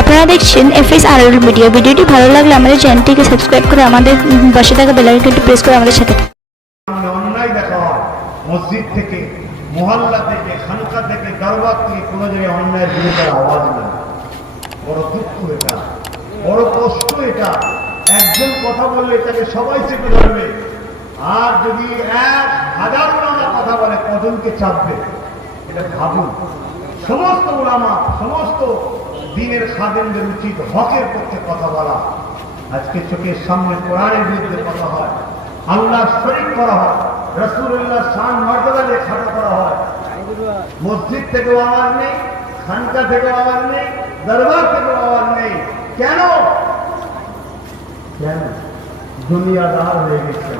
আপনারা দেখছেন F S আর media. ভিডিওটি ভালো লাগলে আমাদের চ্যানেলটিকে সাবস্ক্রাইব করে আমাদের পাশে থাকা বেলাইকনটি প্রেস করে আমাদের সাথে অন্যায় দেখা মসজিদ থেকে, মহল্লা থেকে, খানকা থেকে, দরবার থেকে কোনো জায়গায় অন্যায়ের বিরুদ্ধে আওয়াজ নেই। বড় দুঃখ এটা। বড় কষ্ট এটা। একজন কথা বললে তাকে সবাই চেপে ধরবে। আর যদি এক হাজার কথা বলে, কজনকে চাপবে? এটা ভাবুন। সমস্ত ওলামা সমস্ত দিনের খাদেমদের উচিত হকের পক্ষে কথা বলা। আজকে চোখের সামনে কোরআনের বিরুদ্ধে কথা হয় আল্লাহ শরীক করা হয় রসুল্লাহ শান মর্যাদা দিয়ে খাটো করা হয়। মসজিদ থেকেও আওয়াজ নেই, খানকা থেকেও আওয়াজ নেই, দরবার থেকেও আওয়াজ নেই। কেন? কেন? দুনিয়াদার হয়ে গেছে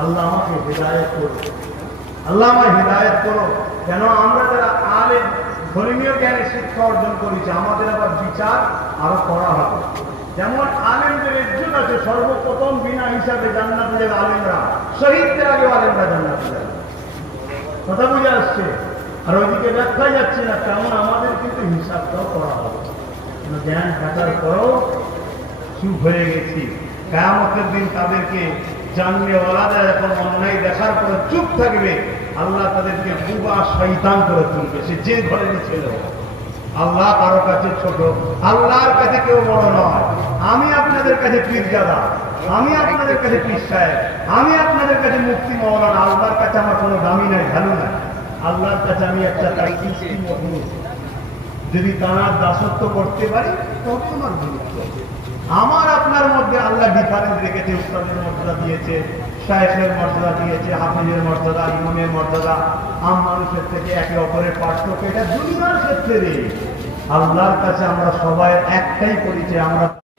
আল্লাহ আমাকে হৃদায়ত করো আল্লাহ আমায় হৃদায়ত করো কেন? আমরা যারা আলে ধর্মীয় জ্ঞানে শিক্ষা অর্জন করেছি, আমাদের আবার বিচার আরও করা হবে। যেমন আলেমদের একজন আছে, সর্বপ্রথম বিনা হিসাবে জান্নাতে যাবে আলেমরা, শহীদদের আগে আলেমরা জান্নাতে যাবে কথা বুঝে আসছে? আর ওইদিকে ব্যাখ্যায় যাচ্ছে না, তেমন আমাদের কিন্তু হিসাবটাও করা হবে। জ্ঞান থাকার পরেও চুপ হয়ে গেছি। কেয়ামতের দিন তাদেরকে জানলে ওলাদা যখন অন্যায় দেখার পরে চুপ থাকবে। আল্লাহ তাদেরকে বুবা শৈতান করে তুলবে। সে যে ধরনের ছিল আল্লাহ কারও কাছে ছোট, আল্লাহর কাছে কেউ বড় নয়। আমি আপনাদের কাছে পীরজাদা, আমি আপনাদের কাছে সাহেব, আমি আপনাদের কাছে মুক্তি মৌলানা আল্লাহর কাছে আমার কোনো দামি নাই ভ্যালু নাই। আল্লাহর কাছে আমি একটা তার যদি তাঁর দাসত্ব করতে পারি তবে আমার গুরুত্ব আমার আপনার মধ্যে আল্লাহ ডিফারেন্স রেখেছে, উস্তাদের মর্যাদা দিয়েছে, শায়েখের মর্যাদা দিয়েছে, হাফিজের মর্যাদা, ইমামের মর্যাদা। আম মানুষের থেকে একে অপরের পার্থক্য এটা দুনিয়ার ক্ষেত্রে আল্লাহর কাছে আমরা সবাই একটাই পরিচয়, আমরা